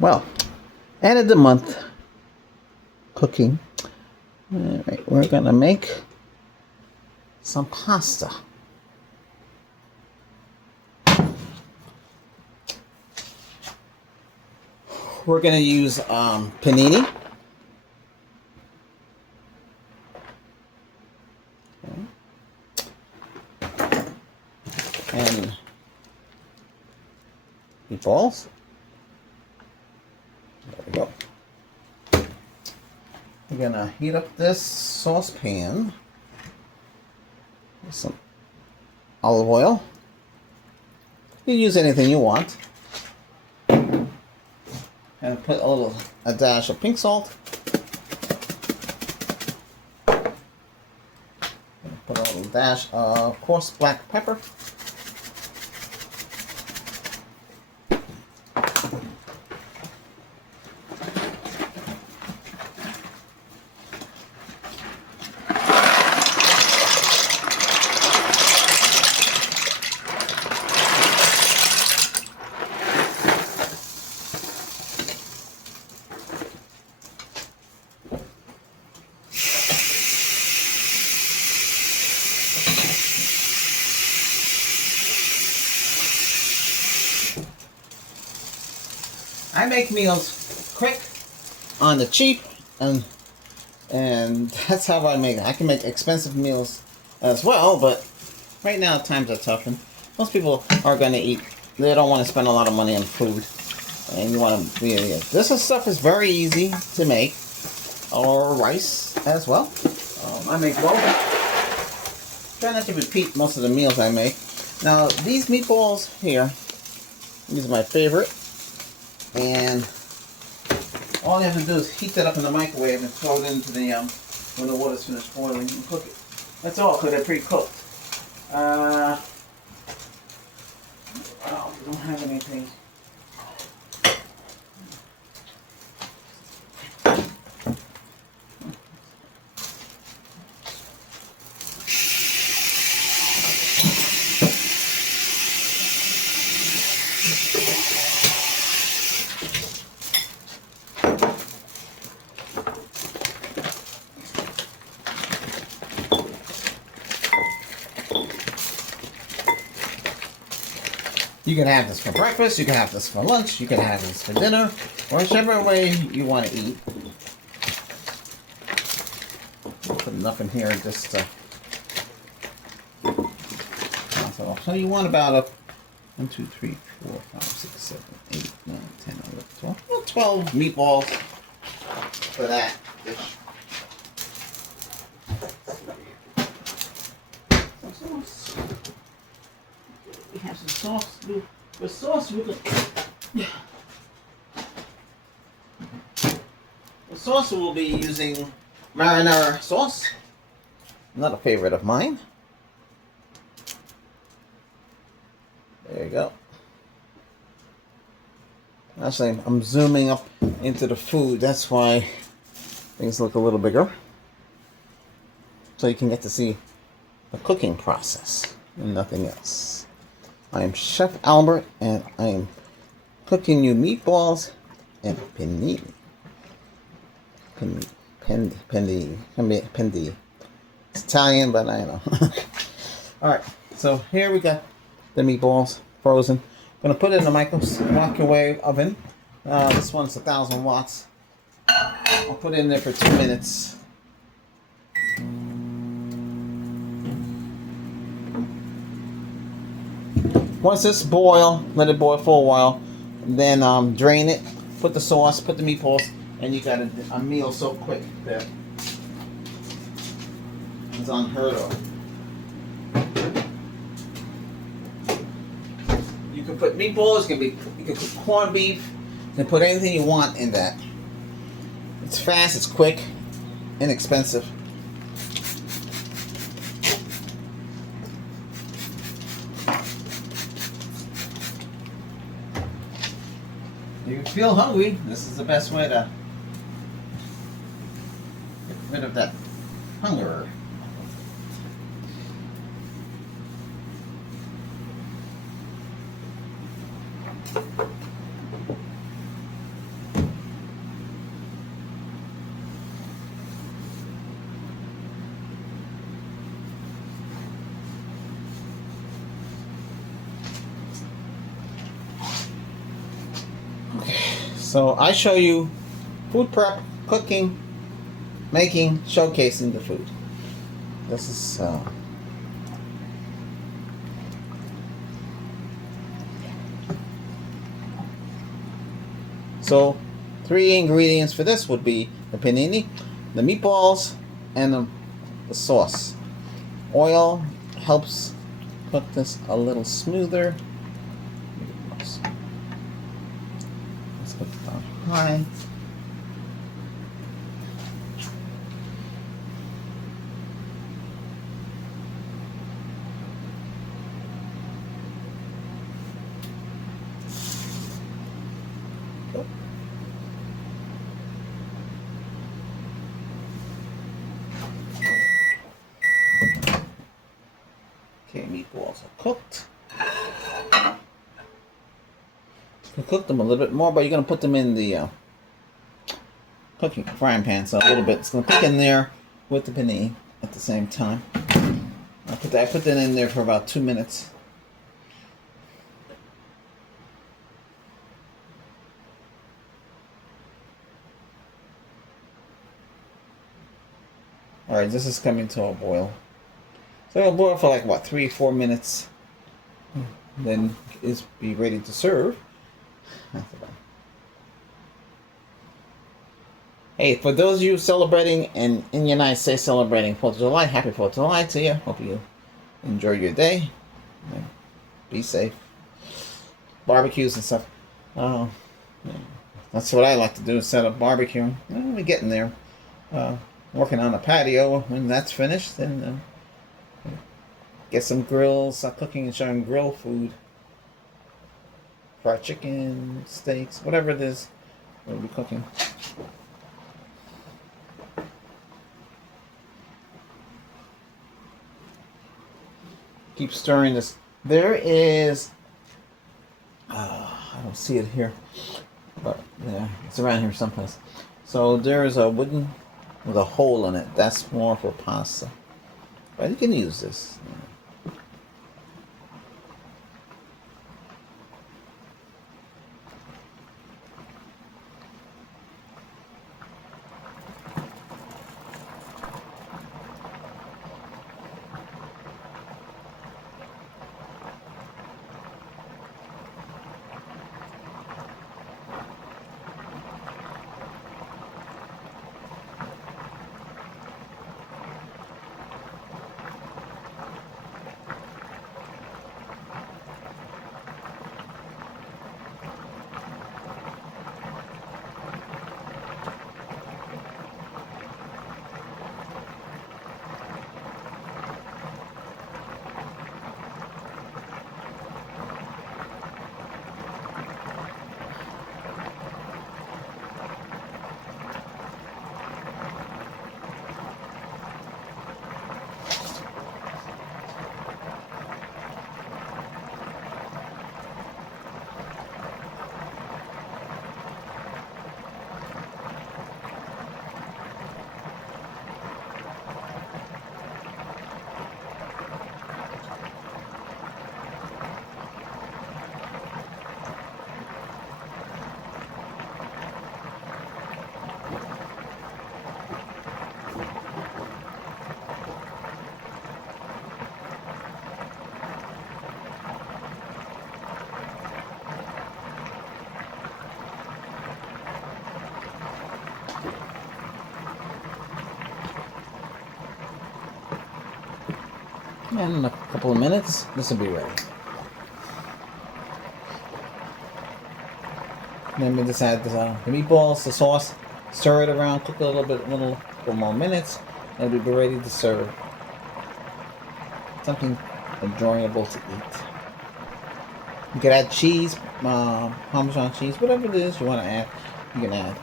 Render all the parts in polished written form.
Well, end of the month cooking. All right, we're gonna make some pasta. We're gonna use panini. Okay. And meatballs. There we go. We're gonna heat up this saucepan with some olive oil. You use anything you want. And put a dash of pink salt. And put a little dash of coarse black pepper. I make meals quick, on the cheap, and that's how I make it. I can make expensive meals as well, but right now times are tough, and most people are going to eat. They don't want to spend a lot of money on food, and you want to be. This stuff is very easy to make, or rice as well. I make both. Try not to repeat most of the meals I make. Now these meatballs here, these are my favorite. And all you have to do is heat that up in the microwave and throw it into the when the water's finished boiling and cook it. That's all, because they're pre-cooked. Well, we don't have anything. You can have this for breakfast, you can have this for lunch, you can have this for dinner, or whichever way you want to eat. Put enough in here just to... So you want about a 1, 2, 3, 4, 5, 6, 7, 8, 9, 10, 11, 12. Well, 12 meatballs for that dish. Some sauce. We have some sauce. With sauce, we can. The sauce we'll be using marinara sauce. Not a favorite of mine. There you go. Actually, I'm zooming up into the food. That's why things look a little bigger. So you can get to see the cooking process and nothing else. I am Chef Albert, and I am cooking you meatballs and penne. Penne. It's Italian, but I know. Alright, so here we got the meatballs frozen. I'm going to put it in the microwave oven. This one's 1,000 watts. I'll put it in there for 2 minutes. Once this boil, let it boil for a while, then drain it, put the sauce, put the meatballs, and you got a meal so quick that it's unheard of. You can put meatballs, you can put corned beef, you can put anything you want in that. It's fast, it's quick, inexpensive. You feel hungry, this is the best way to get rid of that hunger. So I show you food prep, cooking, making, showcasing the food. This is so 3 ingredients for this would be the panini, the meatballs, and the sauce. Oil helps cook this a little smoother. Let's put it on high. Okay, meatballs are cooked. You can cook them a little bit more, but you're going to put them in the cooking frying pan, so a little bit. It's going to cook in there with the panini at the same time. I put that in there for about 2 minutes. Alright, this is coming to a boil. So it'll boil for like, what, 3-4 minutes. Then it's be ready to serve. Hey, for those of you celebrating and in the United States celebrating 4th of July, happy 4th of July to you. Hope you enjoy your day. Be safe. Barbecues and stuff. Oh, yeah. That's what I like to do, is set up barbecue. We're getting there. Working on a patio. When that's finished, then get some grills, start cooking and showing grill food. Fried chicken, steaks, whatever it is, we'll be cooking. Keep stirring this. There is, I don't see it here, but yeah, it's around here someplace. So there's a wooden with a hole in it. That's more for pasta, but you can use this. And in a couple of minutes, this will be ready. Then we just add the meatballs, the sauce, stir it around, cook it a little bit, couple more minutes, and we'll be ready to serve. Something enjoyable to eat. You can add cheese, Parmesan cheese, whatever it is you want to add, you can add.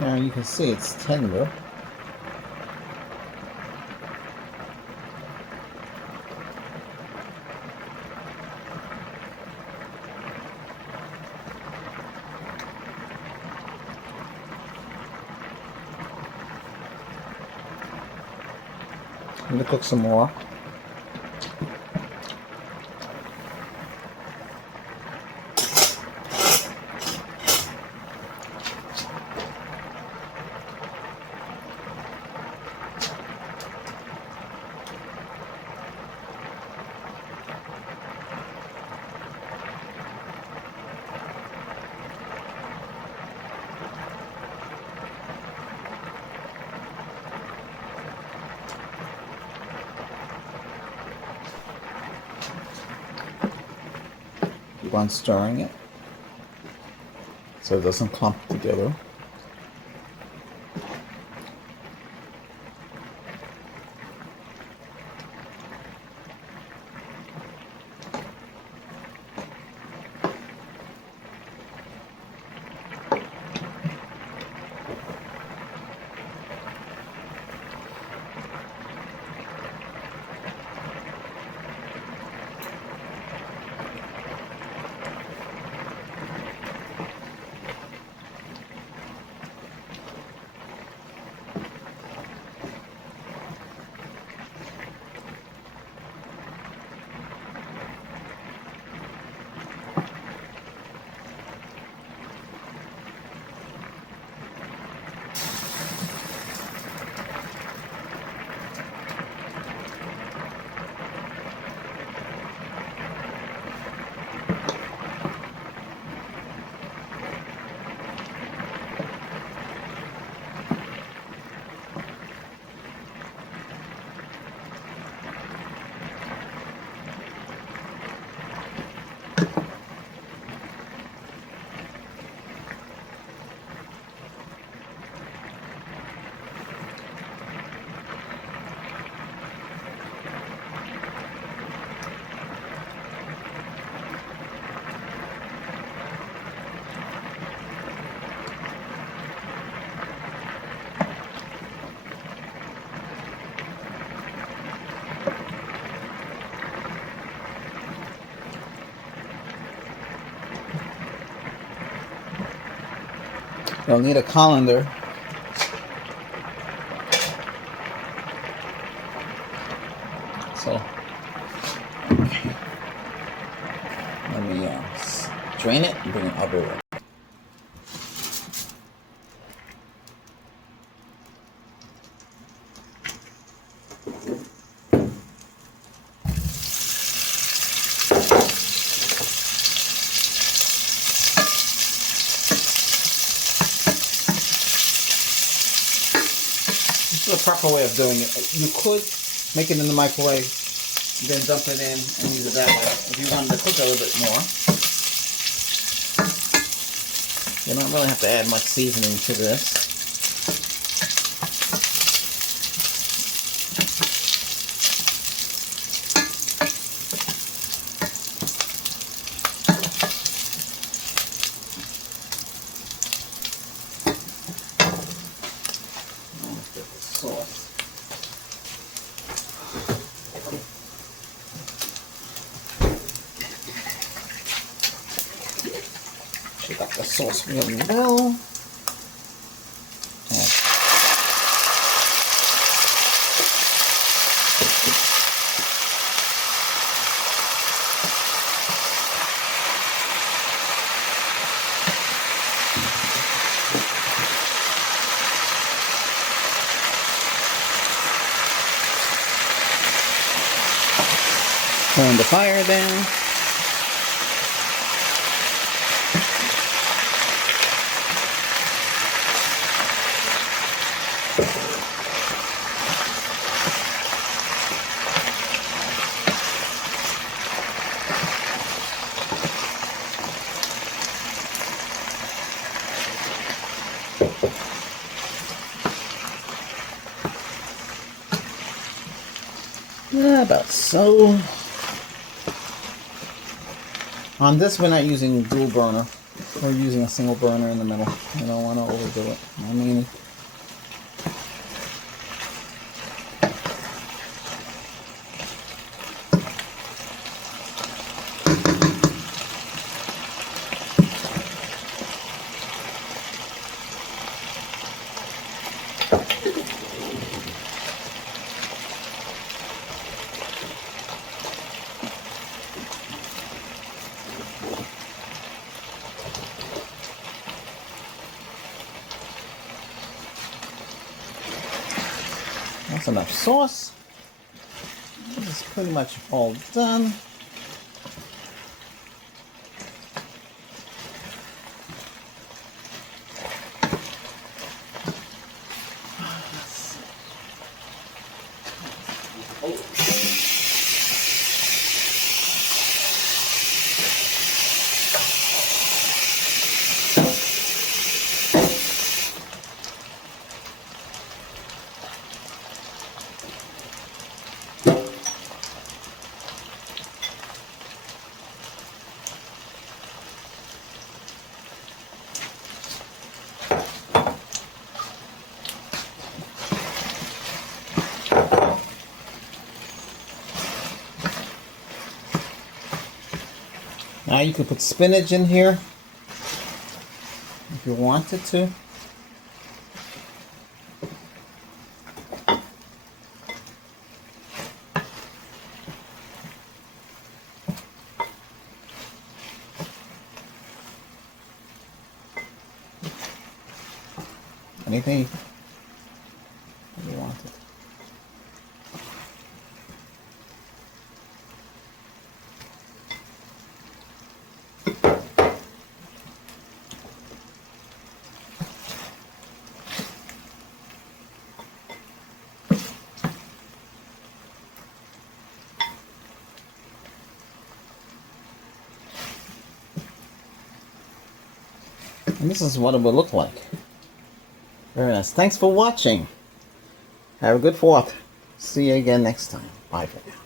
Now you can see it's tender. I'm gonna cook some more. Keep on stirring it so it doesn't clump together. You'll need a colander. So, let me drain it and bring it over there. The proper way of doing it. You could make it in the microwave, then dump it in and use it that way. If you wanted to cook a little bit more, you don't really have to add much seasoning to this. Got the sauce really well. Turn the fire down. Yeah, about so. On this, we're not using dual burner. We're using a single burner in the middle. You don't want to overdo it. I mean, that's enough sauce. This is pretty much all done. Now you can put spinach in here if you wanted to. Anything you wanted. And this is what it will look like. Very nice. Thanks for watching. Have a good 4th. See you again next time. Bye for now.